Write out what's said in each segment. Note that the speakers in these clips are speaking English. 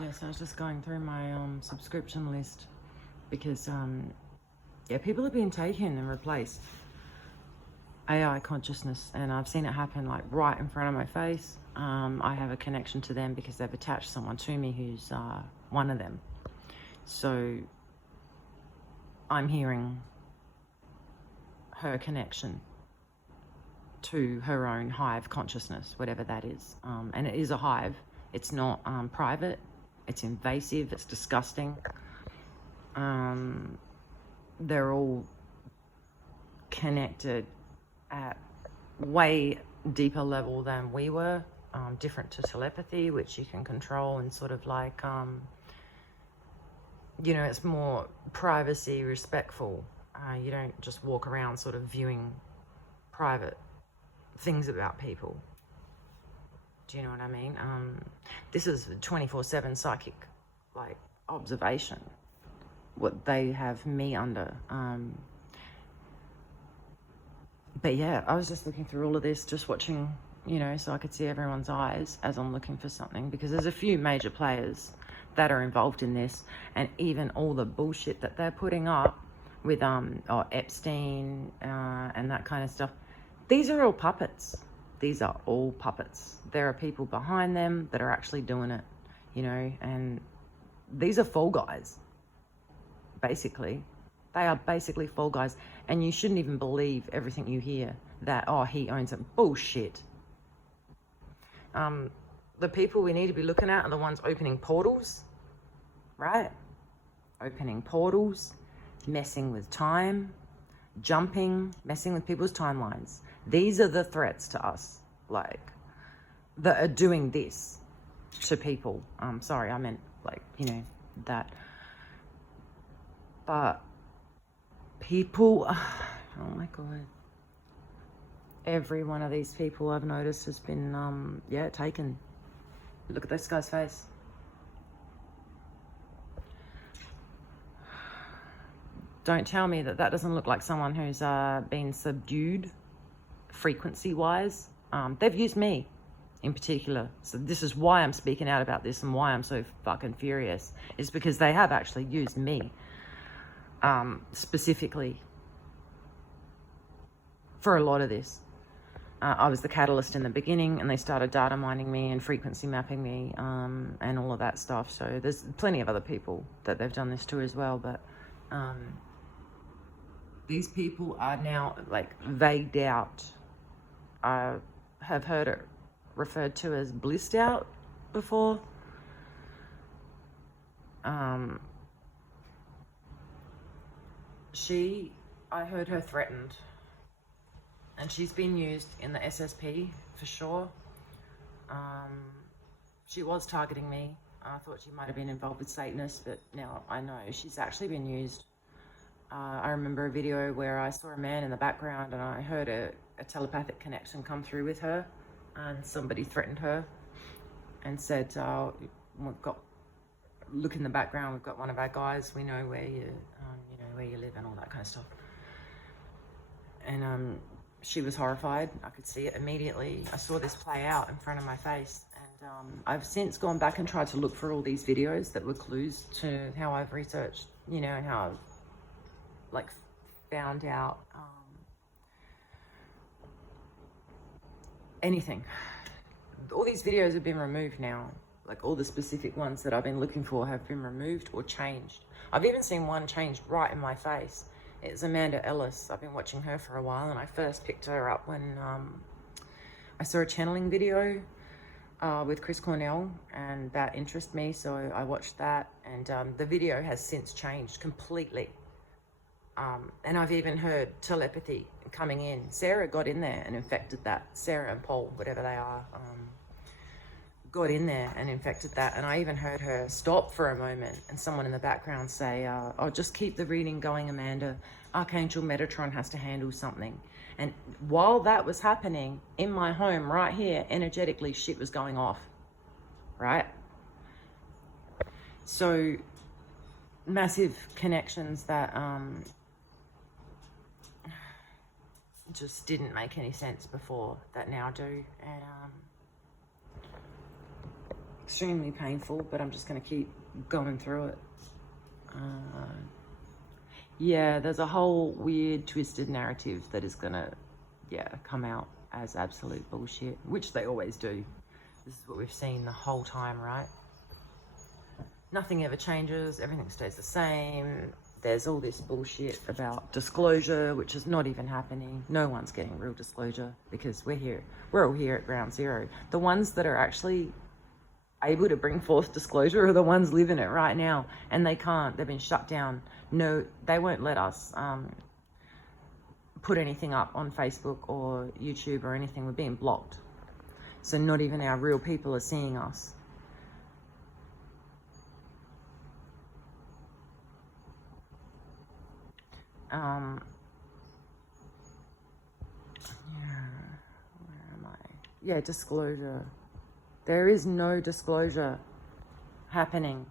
Yes, I was just going through my subscription list because yeah, people have been taken and replaced AI consciousness, and I've seen it happen like right in front of my face. I have a connection to them because they've attached someone to me who's one of them. So I'm hearing her connection to her own hive consciousness, whatever that is. And it is a hive. It's not private. It's invasive. It's disgusting. They're all connected at way deeper level than we were, different to telepathy, which you can control and sort of like, you know, it's more privacy respectful. You don't just walk around sort of viewing private things about people. Do you know what I mean? This is 24/7 psychic, like, observation, what they have me under. But yeah, I was just looking through all of this, just watching, you know, so I could see everyone's eyes as I'm looking for something, because there's a few major players that are involved in this, and even all the bullshit that they're putting up with Epstein and that kind of stuff. These are all puppets. These are all puppets. There are people behind them that are actually doing it, you know, and these are fall guys, basically. They are basically fall guys, and you shouldn't even believe everything you hear that, oh, he owns it. Bullshit. The people we need to be looking at are the ones opening portals, right? Opening portals, messing with time, jumping, messing with people's timelines. These are the threats to us, like, that are doing this to people. Sorry, I meant, like, you know, that. But people, oh my God. Every one of these people I've noticed has been, yeah, taken. Look at this guy's face. Don't tell me that that doesn't look like someone who's been subdued frequency-wise. They've used me in particular. So this is why I'm speaking out about this and why I'm so fucking furious, is because they have actually used me specifically for a lot of this. I was the catalyst in the beginning, and they started data mining me and frequency mapping me and all of that stuff. So there's plenty of other people that they've done this to as well, but these people are now like vagued out. I have heard it referred to as blissed out before. I heard her threatened, and she's been used in the SSP for sure. She was targeting me. I thought she might have been involved with Satanists, but now I know she's actually been used. I remember a video where I saw a man in the background, and I heard a telepathic connection come through with her, and somebody threatened her and said, we've got, look in the background, we've got one of our guys, we know where you know where you live and all that kind of stuff. And she was horrified. I could see it immediately. I saw this play out in front of my face, and I've since gone back and tried to look for all these videos that were clues to how I've researched, you know, and how I've like found out anything. All these videos have been removed now. Like, all the specific ones that I've been looking for have been removed or changed. I've even seen one changed right in my face. It's Amanda Ellis. I've been watching her for a while, and I first picked her up when I saw a channeling video with Chris Cornell, and that interested me, so I watched that, and the video has since changed completely. And I've even heard telepathy coming in. Sarah got in there and infected that. Sarah and Paul, whatever they are, got in there and infected that. And I even heard her stop for a moment and someone in the background say, oh, just keep the reading going, Amanda. Archangel Metatron has to handle something. And while that was happening in my home right here, energetically, shit was going off, right? So massive connections that just didn't make any sense before that now do. And extremely painful, but I'm just going to keep going through it. Yeah, there's a whole weird, twisted narrative that is going to, come out as absolute bullshit, which they always do. This is what we've seen the whole time, right? Nothing ever changes, everything stays the same. There's all this bullshit about disclosure, which is not even happening. No one's getting real disclosure because we're all here at ground zero. The ones that are actually able to bring forth disclosure are the ones living it right now, and they can't. They've been shut down. No, they won't let us put anything up on Facebook or YouTube or anything. We're being blocked. So not even our real people are seeing us. Where am I? Yeah, disclosure. There is no disclosure happening.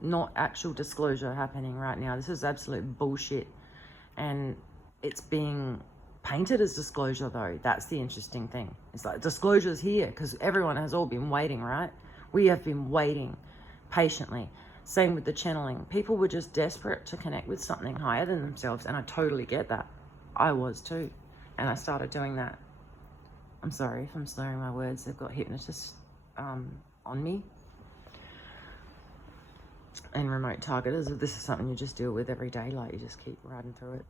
Not actual disclosure happening right now. This is absolute bullshit. And it's being painted as disclosure, though. That's the interesting thing. It's like disclosure's here because everyone has all been waiting, right? We have been waiting patiently. Same with the channeling. People were just desperate to connect with something higher than themselves, and I totally get that. I was too. And I started doing that. I'm sorry if I'm slurring my words. They've got hypnotists on me. And remote targeters. This is something you just deal with every day. Like, you just keep riding through it.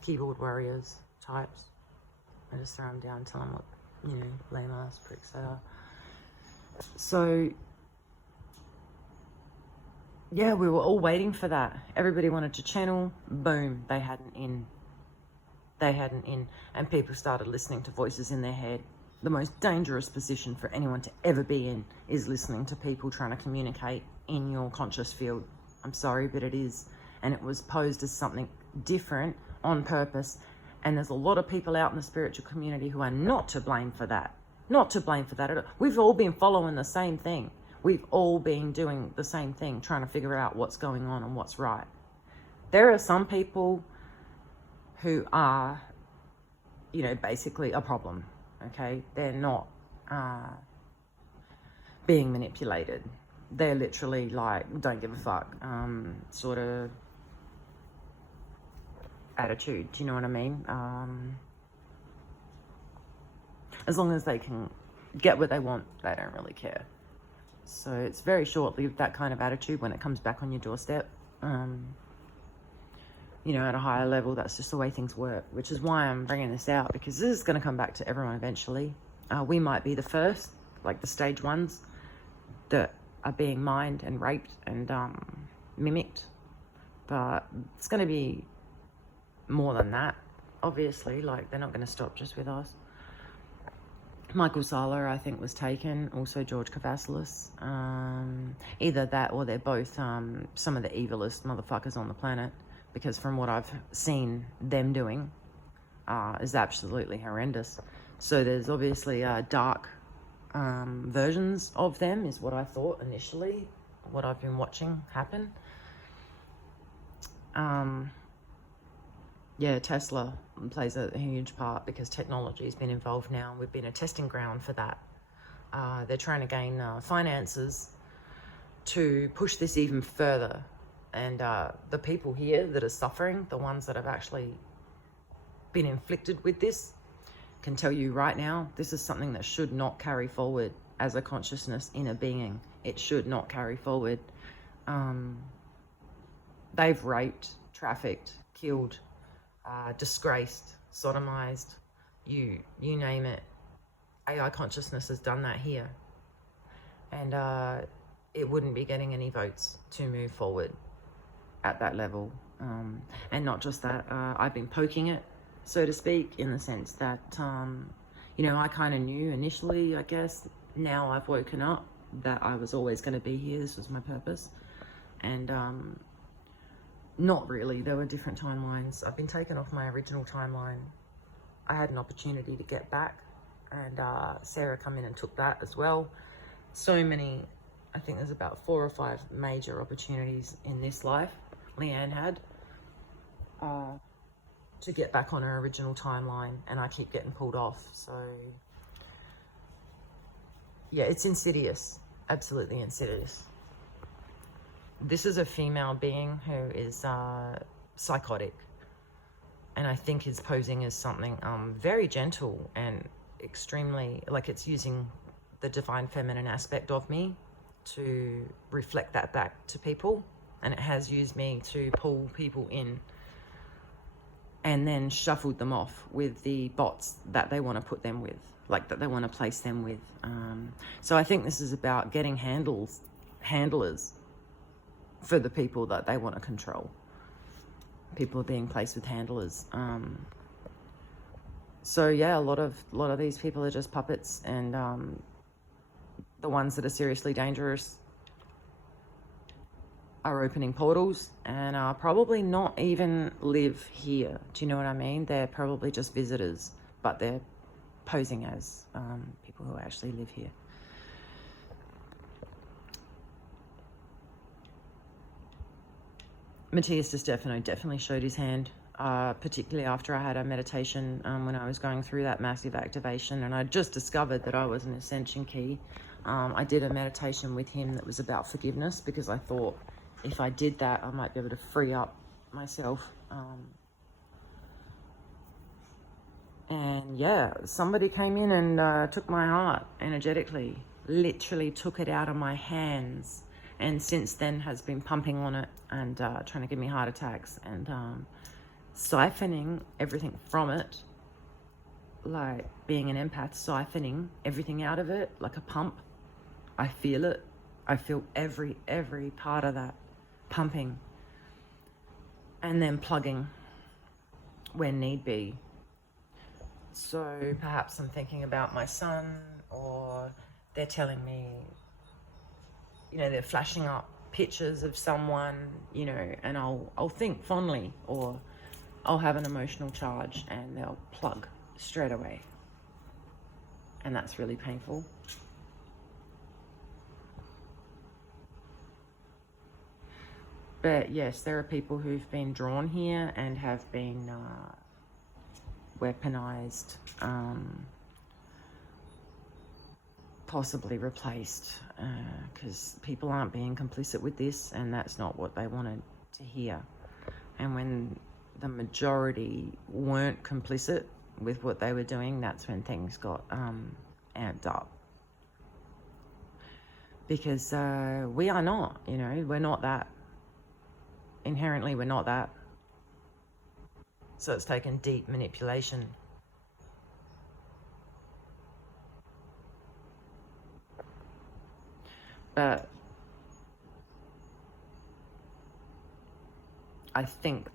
Keyboard warriors types. I just throw them down, tell them what, lame ass pricks they are. So, yeah, we were all waiting for that. Everybody wanted to channel. Boom, they had an in. They had an in. And people started listening to voices in their head. The most dangerous position for anyone to ever be in is listening to people trying to communicate in your conscious field. I'm sorry, but it is. And it was posed as something different on purpose. And there's a lot of people out in the spiritual community who are not to blame for that. Not to blame for that at all. We've all been following the same thing. We've all been doing the same thing, trying to figure out what's going on and what's right. There are some people who are, basically a problem, okay? They're not being manipulated. They're literally like, don't give a fuck, sort of attitude. Do you know what I mean? As long as they can get what they want, they don't really care. So it's very short-lived, that kind of attitude, when it comes back on your doorstep. At a higher level, that's just the way things work, which is why I'm bringing this out, because this is going to come back to everyone eventually. We might be the first, like the stage ones, that are being mined and raped and mimicked, but it's going to be more than that, obviously. Like, they're not going to stop just with us. Michael Sala, I think, was taken. Also George Kavasilis. Either that or they're both some of the evilest motherfuckers on the planet, because from what I've seen them doing is absolutely horrendous. So there's obviously dark versions of them, is what I thought initially, what I've been watching happen. Yeah, Tesla plays a huge part because technology has been involved now. We've been a testing ground for that. They're trying to gain finances to push this even further. And the people here that are suffering, the ones that have actually been inflicted with this, can tell you right now, this is something that should not carry forward as a consciousness in a being. It should not carry forward. They've raped, trafficked, killed, disgraced, sodomized, you name it. AI consciousness has done that here. And it wouldn't be getting any votes to move forward at that level. And not just that, I've been poking it, so to speak, in the sense that, I kind of knew initially, I guess. Now I've woken up that I was always going to be here. This was my purpose. And not really. There were different timelines. I've been taken off my original timeline. I had an opportunity to get back, and Sarah come in and took that as well. So many, I think there's about 4 or 5 major opportunities in this life Leanne had to get back on her original timeline, and I keep getting pulled off. So Yeah, it's insidious. Absolutely insidious. This is a female being who is psychotic, and I think is posing as something very gentle and extremely, like, it's using the divine feminine aspect of me to reflect that back to people, and it has used me to pull people in and then shuffled them off with the bots that they want to put them with, like that they want to place them with. So I think this is about getting handlers for the people that they want to control. People are being placed with handlers. So yeah, a lot of these people are just puppets, and the ones that are seriously dangerous are opening portals and are probably not even live here. Do you know what I mean? They're probably just visitors, but they're posing as people who actually live here. Matthias De Stefano definitely showed his hand, particularly after I had a meditation when I was going through that massive activation, and I just discovered that I was an Ascension Key. I did a meditation with him that was about forgiveness, because I thought if I did that, I might be able to free up myself. And yeah, somebody came in and took my heart energetically, literally took it out of my hands, and since then has been pumping on it and trying to give me heart attacks and siphoning everything from it, like being an empath, siphoning everything out of it like a pump. I feel it. I feel every part of that pumping, and then plugging when need be. So perhaps I'm thinking about my son, or they're telling me, you know, they're flashing up pictures of someone, you know, and I'll think fondly, or I'll have an emotional charge and they'll plug straight away. And that's really painful. But yes, there are people who've been drawn here and have been weaponized, possibly replaced, because people aren't being complicit with this, and that's not what they wanted to hear. And when the majority weren't complicit with what they were doing, that's when things got amped up. Because we are not, you know, we're not that. Inherently, we're not that. So it's taken deep manipulation. But I think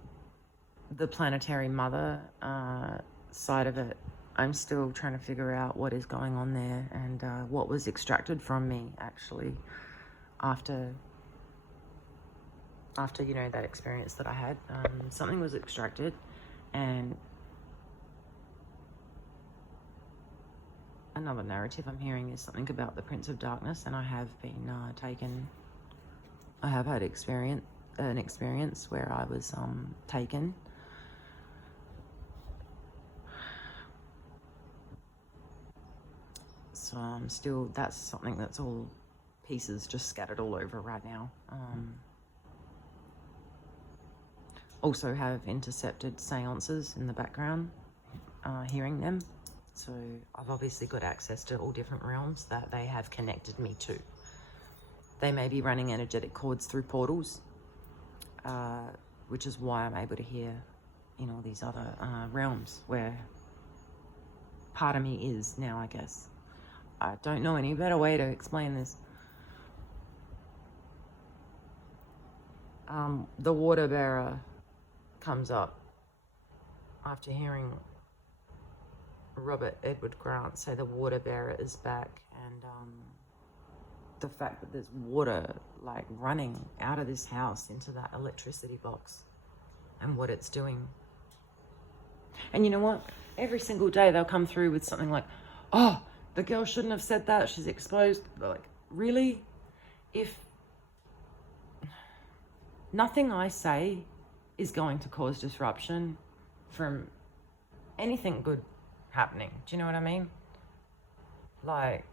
the planetary mother side of it, I'm still trying to figure out what is going on there, and what was extracted from me, actually, after you know, that experience that I had. Something was extracted, and another narrative I'm hearing is something about the Prince of Darkness, and I have been I have had an experience where I was taken. So I'm still, that's something that's all pieces just scattered all over right now. Also have intercepted seances in the background, hearing them. So I've obviously got access to all different realms that they have connected me to. They may be running energetic cords through portals, which is why I'm able to hear in all these other realms where part of me is now, I guess. I don't know any better way to explain this. The water bearer comes up after hearing Robert Edward Grant say the water bearer is back, and the fact that there's water like running out of this house into that electricity box and what it's doing. And you know what? Every single day they'll come through with something like, oh, the girl shouldn't have said that, she's exposed. They're like, really? If nothing I say is going to cause disruption from anything good happening. Do you know what I mean? Like,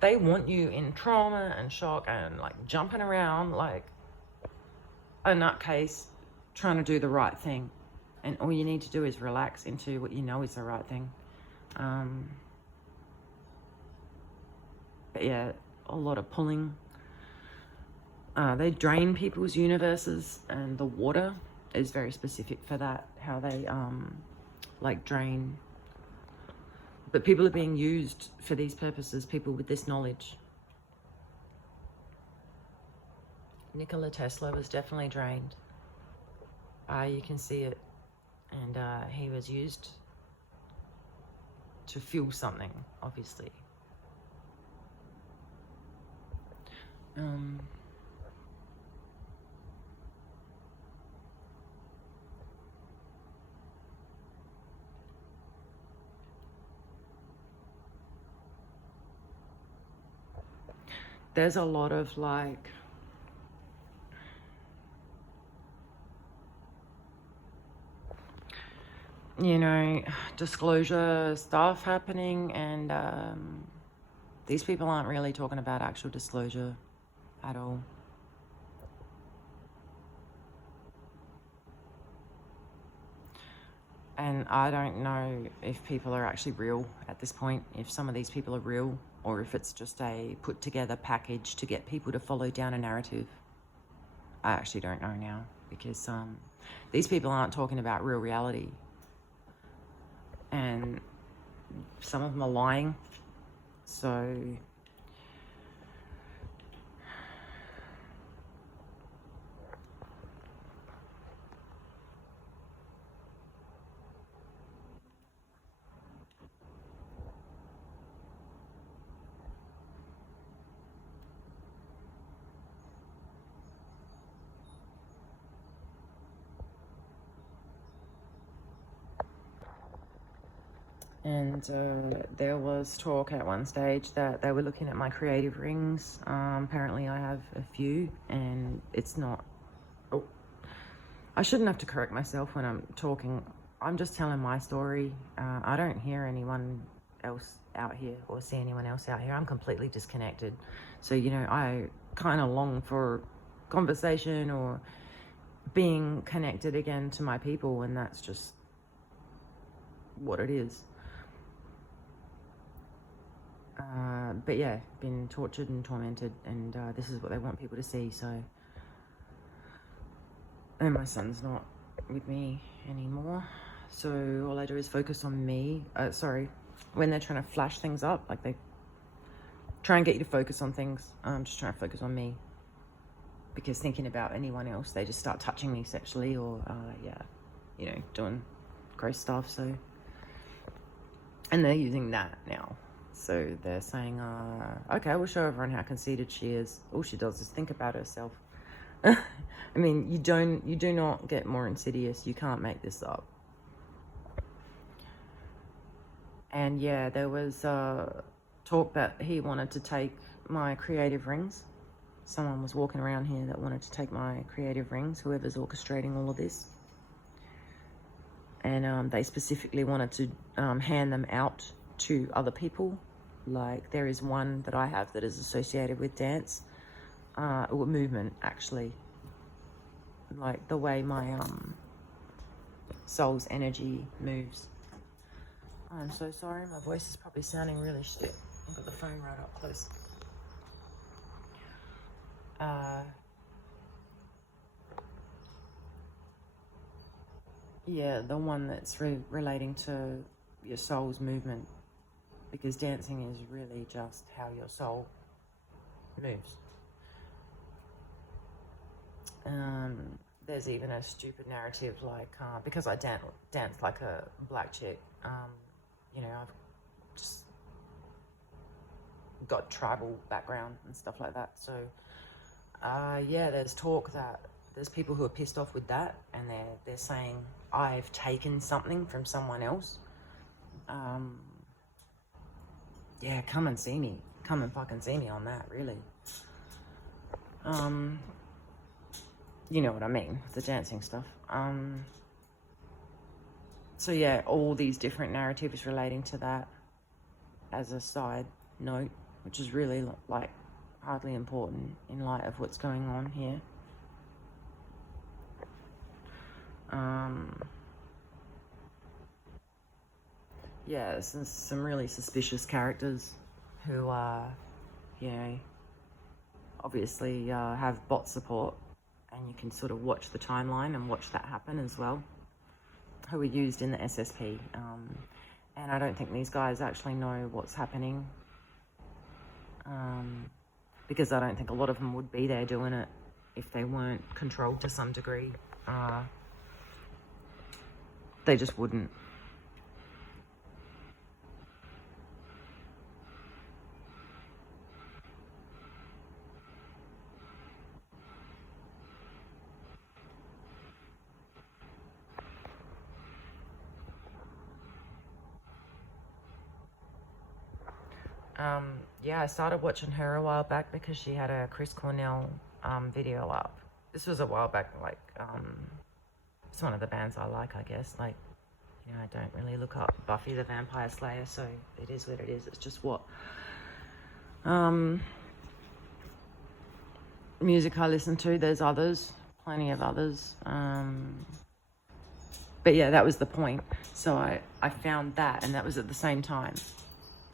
They want you in trauma and shock and like jumping around like a nutcase trying to do the right thing. And all you need to do is relax into what you know is the right thing. But yeah, a lot of pulling. They drain people's universes, and the water is very specific for that, how they like drain. But people are being used for these purposes, people with this knowledge. Nikola Tesla was definitely drained. You can see it. And he was used to fuel something, obviously. There's a lot of like you know, disclosure stuff happening, and these people aren't really talking about actual disclosure at all. And I don't know if people are actually real at this point, if some of these people are real, or if it's just a put together package to get people to follow down a narrative. I actually don't know now, because these people aren't talking about real reality. And some of them are lying. So and there was talk at one stage that they were looking at my creative rings. Apparently I have a few, and it's not... Oh, I shouldn't have to correct myself when I'm talking. I'm just telling my story. I don't hear anyone else out here or see anyone else out here. I'm completely disconnected. So, you know, I kind of long for conversation or being connected again to my people, and that's just what it is. But yeah, been tortured and tormented, and this is what they want people to see. So, and my son's not with me anymore, so all I do is focus on me. Sorry, when they're trying to flash things up, like they try and get you to focus on things, I'm just trying to focus on me, because thinking about anyone else, they just start touching me sexually, or yeah, you know, doing gross stuff. So, and they're using that now. So they're saying, okay, we'll show everyone how conceited she is. All she does is think about herself. I mean, you do not get more insidious. You can't make this up. And yeah, there was talk that he wanted to take my creative rings. Someone was walking around here that wanted to take my creative rings, whoever's orchestrating all of this. And they specifically wanted to hand them out to other people. Like, there is one that I have that is associated with dance, or movement, actually. Like the way my soul's energy moves. I'm so sorry, my voice is probably sounding really shit. I've got the phone right up close. Yeah, the one that's relating to your soul's movement. Because dancing is really just how your soul moves. There's even a stupid narrative like, because I dance like a black chick, you know, I've just got tribal background and stuff like that. So, yeah, there's talk that there's people who are pissed off with that, and they're saying I've taken something from someone else. Yeah, come and see me. Come and fucking see me on that, really. You know what I mean, the dancing stuff. So yeah, all these different narratives relating to that as a side note. which is really like hardly important in light of what's going on here. Yeah, some really suspicious characters who are, you know, obviously have bot support, and you can sort of watch the timeline and watch that happen as well, who are used in the SSP. And I don't think these guys actually know what's happening, because I don't think a lot of them would be there doing it if they weren't controlled to some degree. They just wouldn't. Yeah, I started watching her a while back because she had a Chris Cornell video up. This was a while back, like, it's one of the bands I like, I guess. Like, you know, I don't really look up Buffy the Vampire Slayer, so it is what it is. It's just what music I listen to. There's others, plenty of others. But yeah, that was the point. So I found that, and that was at the same time.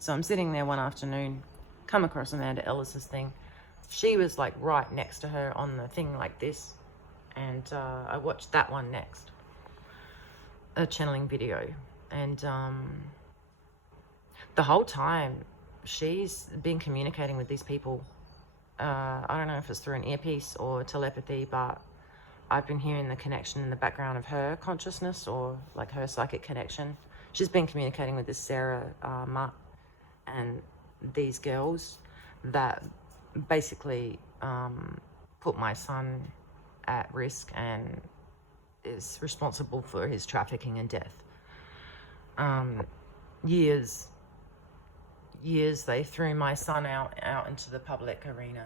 So I'm sitting there one afternoon, come across Amanda Ellis's thing. She was like right next to her on the thing like this. And I watched that one next, a channeling video. And the whole time she's been communicating with these people. I don't know if it's through an earpiece or telepathy, but I've been hearing the connection in the background of her consciousness, or like her psychic connection. She's been communicating with this Sarah Mutt and these girls that basically put my son at risk and is responsible for his trafficking and death. Years they threw my son out into the public arena,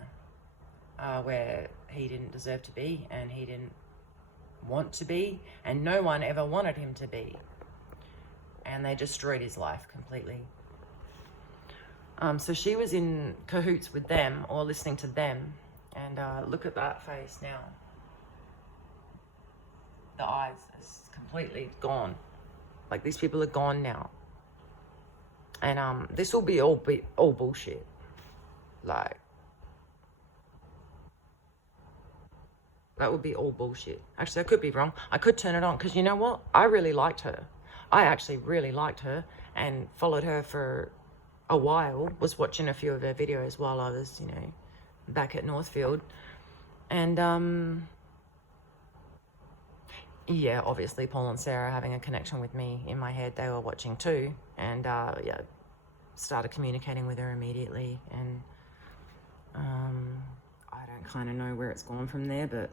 where he didn't deserve to be, and he didn't want to be, and no one ever wanted him to be. And they destroyed his life completely. So she was in cahoots with them, or listening to them. And look at that face now. The eyes is completely gone. Like, these people are gone now. And this will be all bullshit. Like, that would be all bullshit. Actually, I could be wrong. I could turn it on, because you know what? I really liked her. I actually really liked her and followed her for a while. Was watching a few of her videos while I was, you know, back at Northfield. And yeah, obviously Paul and Sarah having a connection with me in my head, they were watching too. And yeah, started communicating with her immediately. And I don't kind of know where it's gone from there, but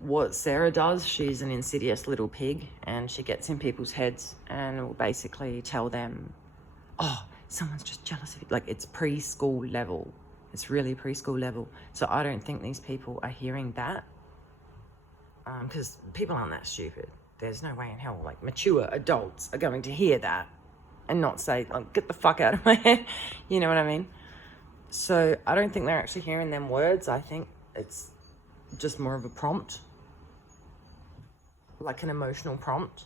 what Sarah does, she's an insidious little pig, and she gets in people's heads and will basically tell them, oh, someone's just jealous of you. Like, it's preschool level. It's really preschool level. So I don't think these people are hearing that, because people aren't that stupid. There's no way in hell, like, mature adults are going to hear that and not say, oh, get the fuck out of my head. You know what I mean? So I don't think they're actually hearing them words. I think it's just more of a prompt, like an emotional prompt.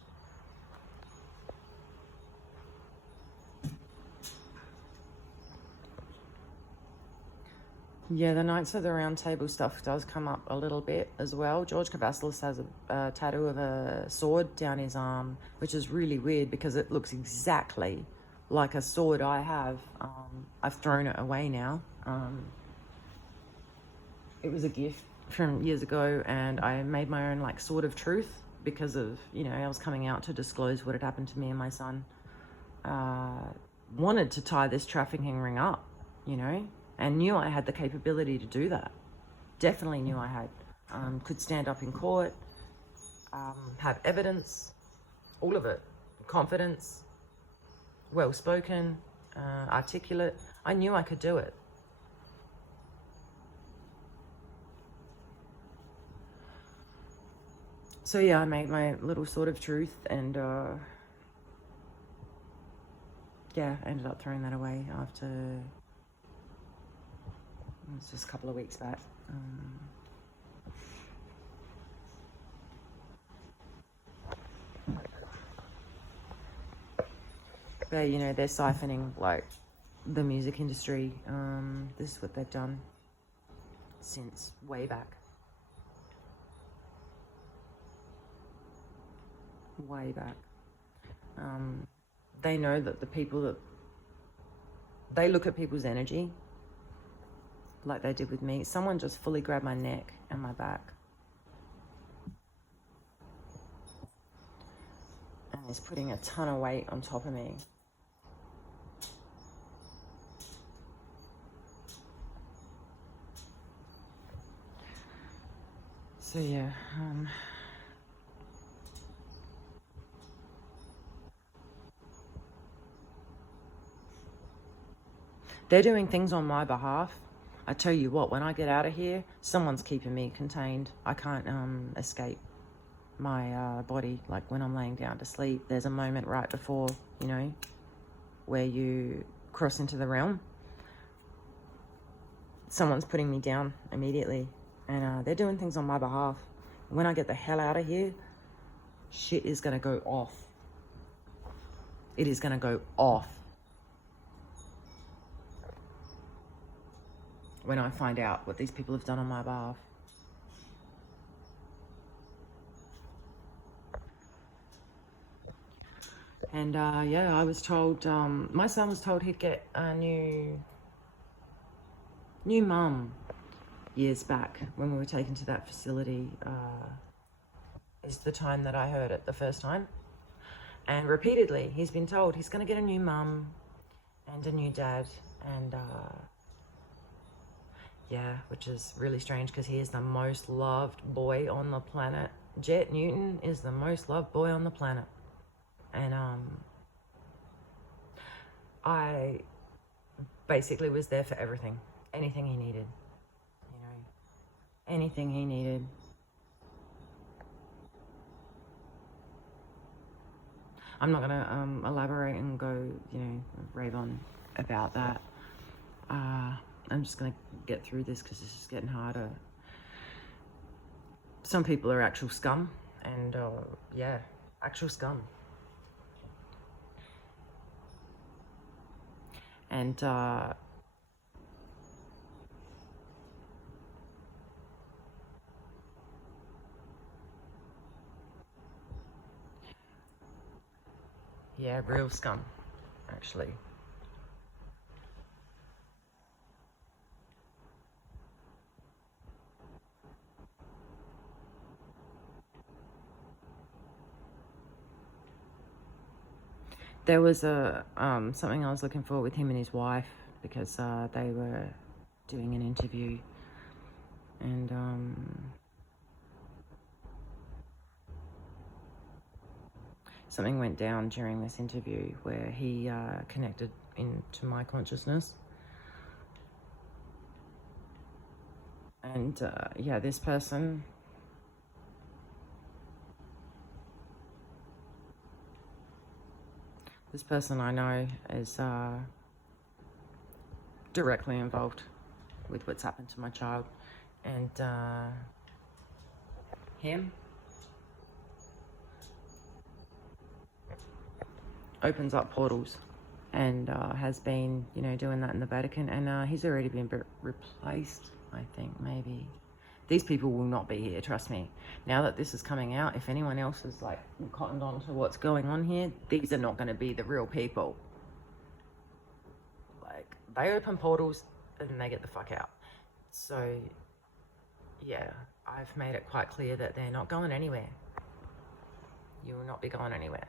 Yeah, the Knights of the Round Table stuff does come up a little bit as well. George Cavassalis has a tattoo of a sword down his arm, which is really weird because it looks exactly like a sword I have. I've thrown it away now. It was a gift from years ago, and I made my own, like, sword of truth because of, you know, I was coming out to disclose what had happened to me and my son. Wanted to tie this trafficking ring up, you know, and knew I had the capability to do that. Definitely knew I had. Could stand up in court, have evidence, all of it. Confidence, well-spoken, articulate. I knew I could do it. So yeah, I made my little sword of truth, and yeah, I ended up throwing that away after, it was just a couple of weeks back. But, you know, they're siphoning, like, the music industry. This is what they've done since way back. Way back. They know that the people that... They look at people's energy like they did with me. Someone just fully grabbed my neck and my back. And is putting a ton of weight on top of me. So yeah, they're doing things on my behalf. I tell you what, when I get out of here, someone's keeping me contained. I can't escape my body. Like when I'm laying down to sleep, there's a moment right before, you know, where you cross into the realm. Someone's putting me down immediately, and they're doing things on my behalf. When I get the hell out of here, shit is gonna go off. It is gonna go off. When I find out what these people have done on my behalf. And yeah, I was told, my son was told he'd get a new mum years back when we were taken to that facility. Is the time that I heard it the first time. And repeatedly, he's been told he's going to get a new mum and a new dad. And yeah, which is really strange because he is the most loved boy on the planet. Jet Newton is the most loved boy on the planet. And I basically was there for everything. Anything he needed. You know, anything he needed. I'm not going to elaborate and go, you know, rave on about that. I'm just going to get through this because this is getting harder. Some people are actual scum, and yeah, actual scum. And yeah, real scum, actually. There was a something I was looking for with him and his wife because they were doing an interview, and something went down during this interview where he connected into my consciousness. And yeah, this person I know is directly involved with what's happened to my child. And him opens up portals and has been, you know, doing that in the Vatican. And he's already been replaced, I think, maybe. These people will not be here, trust me. Now that this is coming out, if anyone else is like cottoned on to what's going on here, these are not going to be the real people. Like, they open portals and then they get the fuck out. So, yeah, I've made it quite clear that they're not going anywhere. You will not be going anywhere.